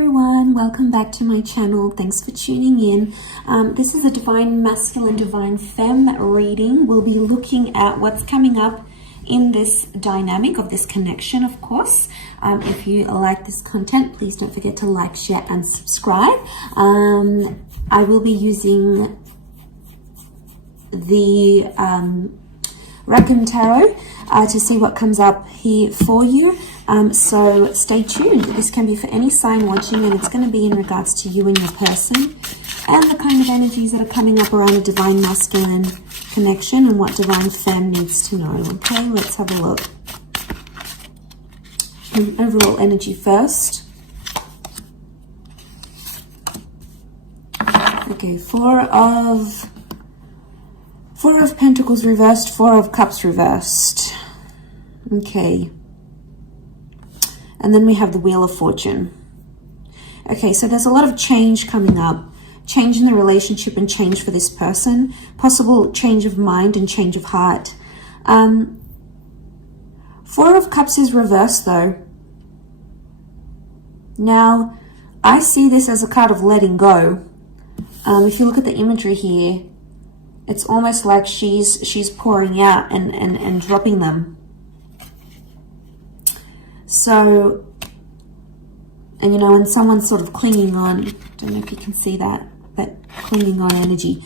everyone, welcome back to my channel. Thanks for tuning in. This is a Divine Masculine, Divine Femme reading. We'll be looking at what's coming up in this dynamic of this connection, of course. If you like this content, please don't forget to like, share, and subscribe. I will be using the Reckon Tarot to see what comes up here for you. So stay tuned. This can be for any sign watching, and it's going to be in regards to you and your person and the kind of energies that are coming up around a Divine Masculine connection and what Divine Femme needs to know. Okay, let's have a look. Overall energy first. Okay, Four of Pentacles reversed, Four of Cups reversed. Okay. And then we have the Wheel of Fortune. Okay, so there's a lot of change coming up. Change in the relationship and change for this person. Possible change of mind and change of heart. Four of Cups is reversed though. Now, I see this as a card of letting go. If you look at the imagery here, it's almost like she's pouring out and dropping them. So, and you know, and someone's sort of clinging on. Don't know if you can see that clinging on energy.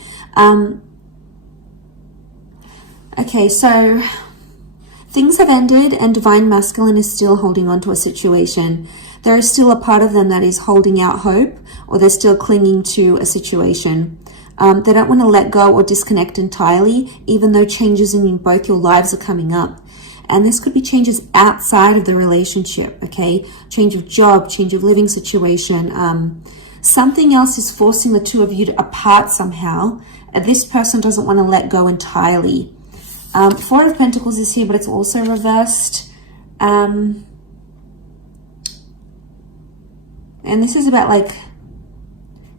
Okay, so things have ended and Divine Masculine is still holding on to a situation. There is still a part of them that is holding out hope, or they're still clinging to a situation. They don't want to let go or disconnect entirely, even though changes in both your lives are coming up. And this could be changes outside of the relationship, okay? Change of job, change of living situation. Something else is forcing the two of you apart somehow. This person doesn't want to let go entirely. Four of Pentacles is here, but it's also reversed. And this is about like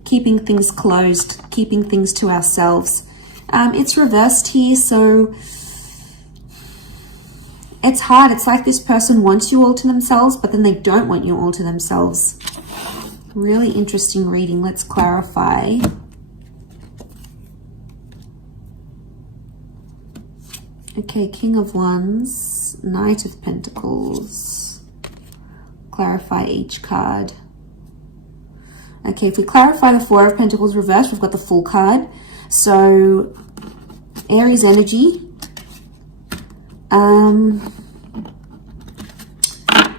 keeping things closed, keeping things to ourselves. It's reversed here, so it's hard. It's like this person wants you all to themselves, but then they don't want you all to themselves. Really interesting reading. Let's clarify. Okay, King of Wands, Knight of Pentacles. Clarify each card. Okay, if we clarify the Four of Pentacles reversed, we've got the Fool card. So, Aries energy.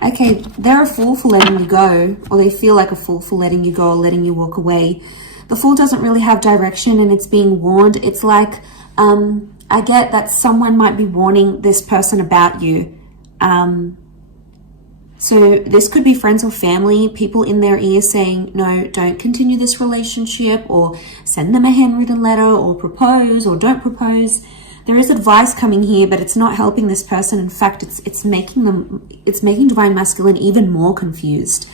Okay, they're a fool for letting you go, or they feel like a fool for letting you go or letting you walk away. The Fool doesn't really have direction and it's being warned. It's like, I get that someone might be warning this person about you. So this could be friends or family, people in their ear saying, no, don't continue this relationship, or send them a handwritten letter, or propose, or don't propose. There is advice coming here, but it's not helping this person. In fact, it's making Divine Masculine even more confused.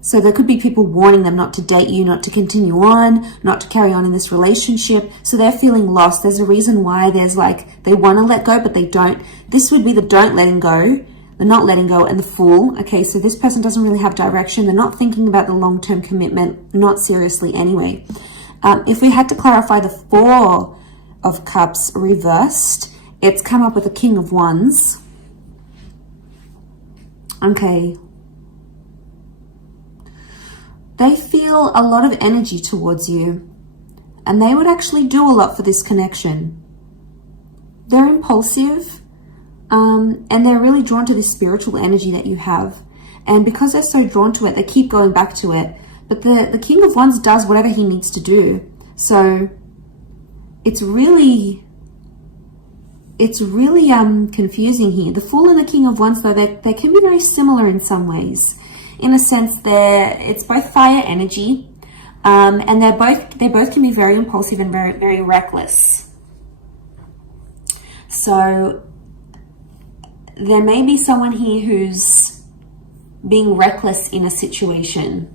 So there could be people warning them not to date you, not to continue on, not to carry on in this relationship. So they're feeling lost. There's a reason why there's like, they want to let go, but they don't. This would be the don't letting go, the not letting go, and the Fool. Okay, so this person doesn't really have direction. They're not thinking about the long-term commitment, not seriously anyway. If we had to clarify the Four of Cups reversed, it's come up with a King of Wands. Okay. They feel a lot of energy towards you, and they would actually do a lot for this connection. They're impulsive, and they're really drawn to this spiritual energy that you have. And because they're so drawn to it, they keep going back to it. But the King of Wands does whatever he needs to do. So it's really confusing here. The Fool and the King of Wands, though, they can be very similar in some ways. In a sense, it's both fire energy, and they both can be very impulsive and very, very reckless. So there may be someone here who's being reckless in a situation.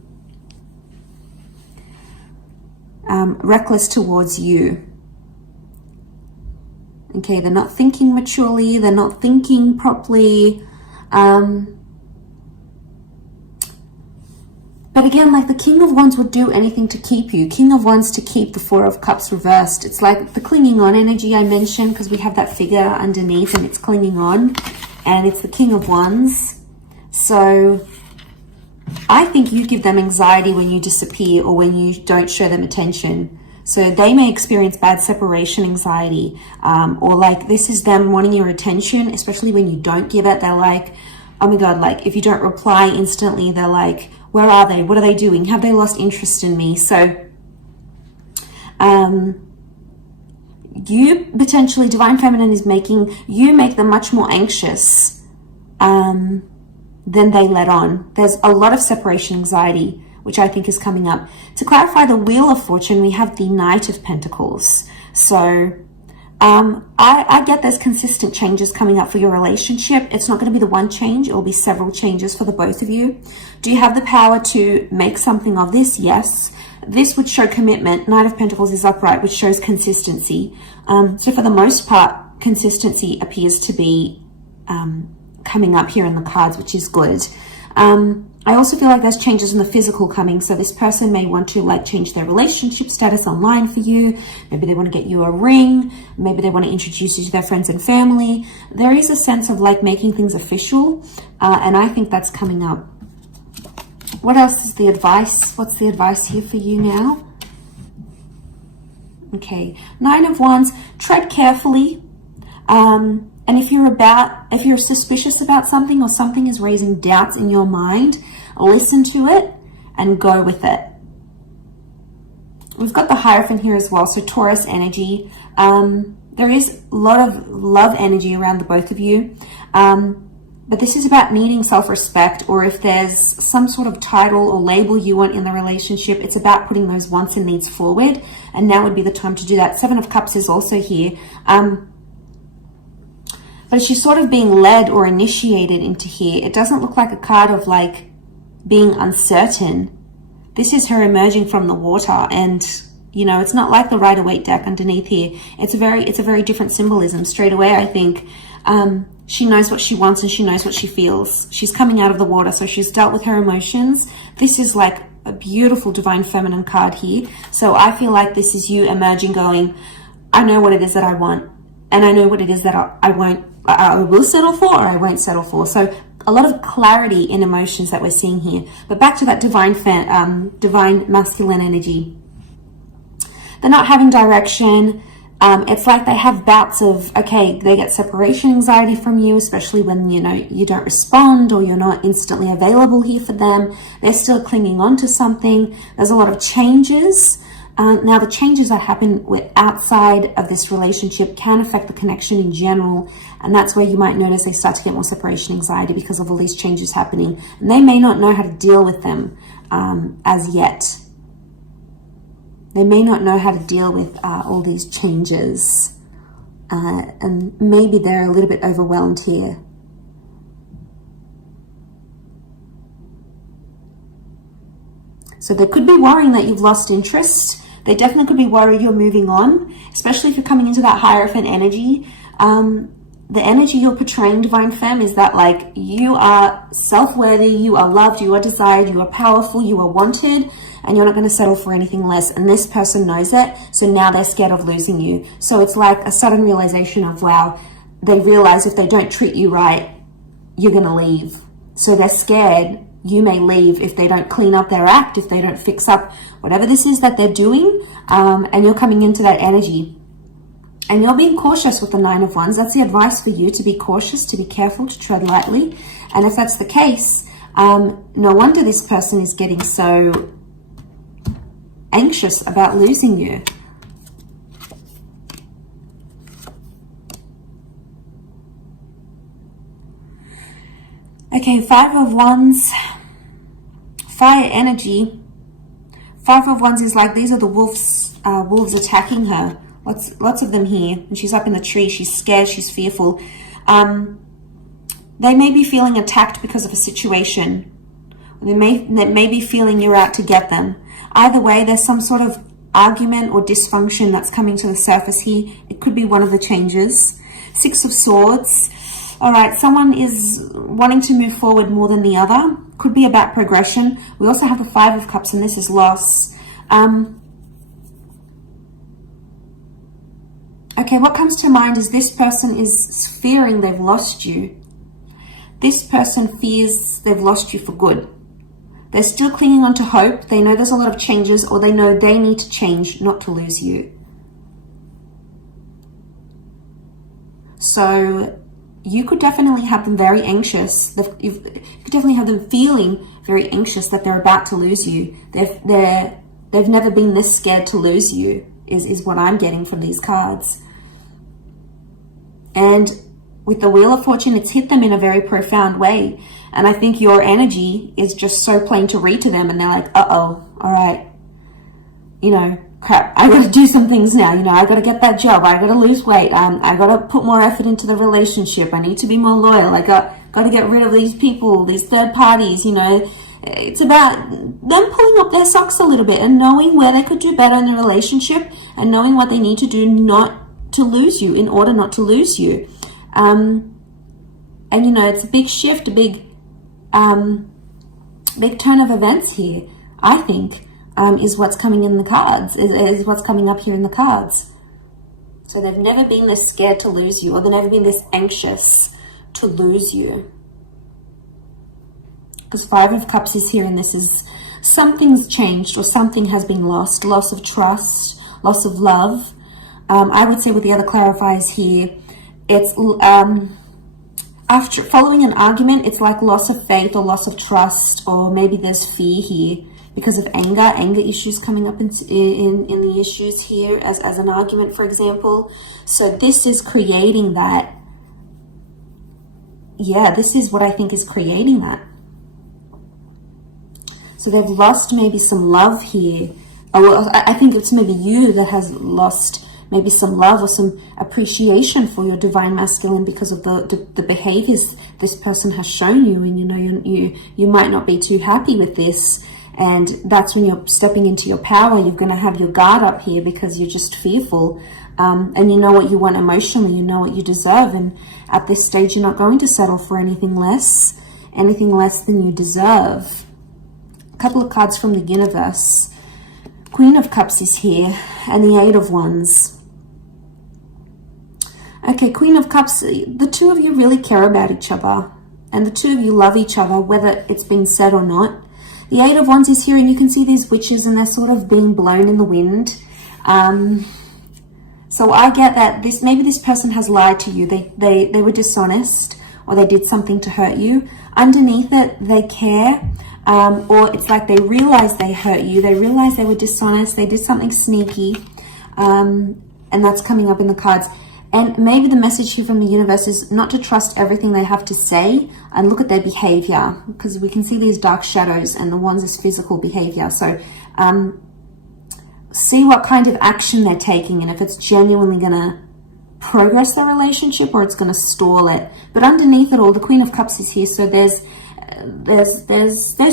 Reckless towards you. Okay, they're not thinking maturely, they're not thinking properly. But again, like the King of Wands would do anything to keep you. King of Wands to keep the Four of Cups reversed. It's like the clinging on energy I mentioned, because we have that figure underneath and it's clinging on. And it's the King of Wands. So I think you give them anxiety when you disappear or when you don't show them attention. So they may experience bad separation anxiety, or like this is them wanting your attention, especially when you don't give it. They're like, oh my God, like if you don't reply instantly, they're like, where are they? What are they doing? Have they lost interest in me? So you potentially, Divine Feminine is making you make them much more anxious than they let on. There's a lot of separation anxiety, which I think is coming up. To clarify the Wheel of Fortune, we have the Knight of Pentacles. So I get there's consistent changes coming up for your relationship. It's not going to be the one change. It will be several changes for the both of you. Do you have the power to make something of this? Yes. This would show commitment. Knight of Pentacles is upright, which shows consistency. So for the most part, consistency appears to be coming up here in the cards, which is good. I also feel like there's changes in the physical coming. So this person may want to like change their relationship status online for you. Maybe they want to get you a ring. Maybe they want to introduce you to their friends and family. There is a sense of like making things official. And I think that's coming up. What else is the advice? What's the advice here for you now? Okay. Nine of Wands, tread carefully. And if you're suspicious about something or something is raising doubts in your mind, listen to it and go with it. We've got the Hierophant here as well, so Taurus energy. There is a lot of love energy around the both of you. But this is about needing self-respect, or if there's some sort of title or label you want in the relationship, it's about putting those wants and needs forward. And now would be the time to do that. Seven of Cups is also here. But she's sort of being led or initiated into here. It doesn't look like a card of like being uncertain. This is her emerging from the water, and you know, it's not like the Rider-Waite deck underneath here. It's a very different symbolism. Straight away, I think she knows what she wants and she knows what she feels. She's coming out of the water, so she's dealt with her emotions. This is like a beautiful Divine Feminine card here. So I feel like this is you emerging, going, I know what it is that I want, and I know what it is that I will settle for, or I won't settle for. So a lot of clarity in emotions that we're seeing here. But back to that divine masculine energy. They're not having direction. It's like they have bouts of, okay, they get separation anxiety from you, especially when, you know, you don't respond or you're not instantly available here for them. They're still clinging on to something. There's a lot of changes. Now, the changes that happen outside of this relationship can affect the connection in general. And that's where you might notice they start to get more separation anxiety because of all these changes happening. And they may not know how to deal with them as yet. They may not know how to deal with all these changes. And maybe they're a little bit overwhelmed here. So they could be worrying that you've lost interest. They definitely could be worried you're moving on, especially if you're coming into that Hierophant energy. The energy you're portraying, Divine Femme, is that like you are self-worthy, you are loved, you are desired, you are powerful, you are wanted, and you're not going to settle for anything less. And this person knows it, so now they're scared of losing you. So it's like a sudden realization of, wow, they realize if they don't treat you right, you're going to leave. So they're scared you may leave if they don't clean up their act, if they don't fix up whatever this is that they're doing, and you're coming into that energy. And you're being cautious with the Nine of Wands. That's the advice for you, to be cautious, to be careful, to tread lightly. And if that's the case, no wonder this person is getting so anxious about losing you. Okay, Five of Wands, fire energy. Five of Wands is like, these are the wolves attacking her. Lots of them here. And she's up in the tree. She's scared. She's fearful. They may be feeling attacked because of a situation. They may be feeling you're out to get them. Either way, there's some sort of argument or dysfunction that's coming to the surface here. It could be one of the changes. Six of Swords. All right, someone is wanting to move forward more than the other. Could be about progression. We also have the Five of Cups, and this is loss. Okay, what comes to mind is this person is fearing they've lost you. This person fears they've lost you for good. They're still clinging on to hope. They know there's a lot of changes, or they know they need to change not to lose you. So you could definitely have them very anxious. You could definitely have them feeling very anxious that they're about to lose you. They've never been this scared to lose you, is what I'm getting from these cards. And with the Wheel of Fortune, it's hit them in a very profound way. And I think your energy is just so plain to read to them. And they're like, uh-oh, all right. You know, crap, I got to do some things now. You know, I got to get that job. I got to lose weight. I got to put more effort into the relationship. I need to be more loyal. I got to get rid of these people, these third parties, you know. It's about them pulling up their socks a little bit and knowing where they could do better in the relationship and knowing what they need to do not to lose you, in order not to lose you. And, you know, it's a big shift, a big turn of events here, I think, is what's coming in the cards, is what's coming up here in the cards. So they've never been this scared to lose you, or they've never been this anxious to lose you. Because Five of Cups is here, and this is something's changed, or something has been lost. Loss of trust, loss of love. I would say with the other clarifiers here, it's after following an argument, it's like loss of faith or loss of trust, or maybe there's fear here because of anger issues coming up in the issues here as an argument, for example. So this is creating that. Yeah, this is what I think is creating that. So they've lost maybe some love here. Well, I think it's maybe you that has lost maybe some love or some appreciation for your divine masculine because of the behaviors this person has shown you. And, you know, you might not be too happy with this. And that's when you're stepping into your power. You're going to have your guard up here because you're just fearful. And you know what you want emotionally. You know what you deserve. And at this stage, you're not going to settle for anything less than you deserve. A couple of cards from the universe. Queen of Cups is here, and the Eight of Wands. Okay, Queen of Cups, the two of you really care about each other, and the two of you love each other, whether it's been said or not. The Eight of Wands is here, and you can see these witches, and they're sort of being blown in the wind. So I get that maybe this person has lied to you. They were dishonest, or they did something to hurt you. Underneath it, they care. Or it's like they realize they hurt you. They realize they were dishonest. They did something sneaky. And that's coming up in the cards. And maybe the message here from the universe is not to trust everything they have to say and look at their behavior, because we can see these dark shadows, and the Wands is physical behavior. So see what kind of action they're taking, and if it's genuinely going to progress the relationship or it's going to stall it. But underneath it all, the Queen of Cups is here. So there's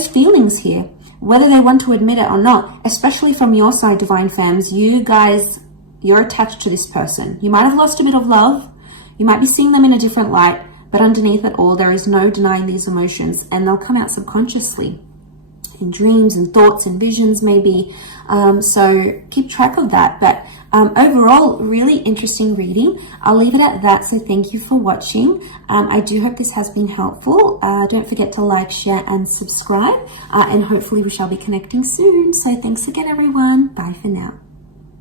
feelings here, whether they want to admit it or not, especially from your side, divine femmes. You guys, you're attached to this person. You might have lost a bit of love. You might be seeing them in a different light, but underneath it all, there is no denying these emotions, and they'll come out subconsciously in dreams and thoughts and visions maybe. So keep track of that. But overall, really interesting reading. I'll leave it at that. So thank you for watching. I do hope this has been helpful. Don't forget to like, share, and subscribe. And hopefully we shall be connecting soon. So thanks again, everyone. Bye for now.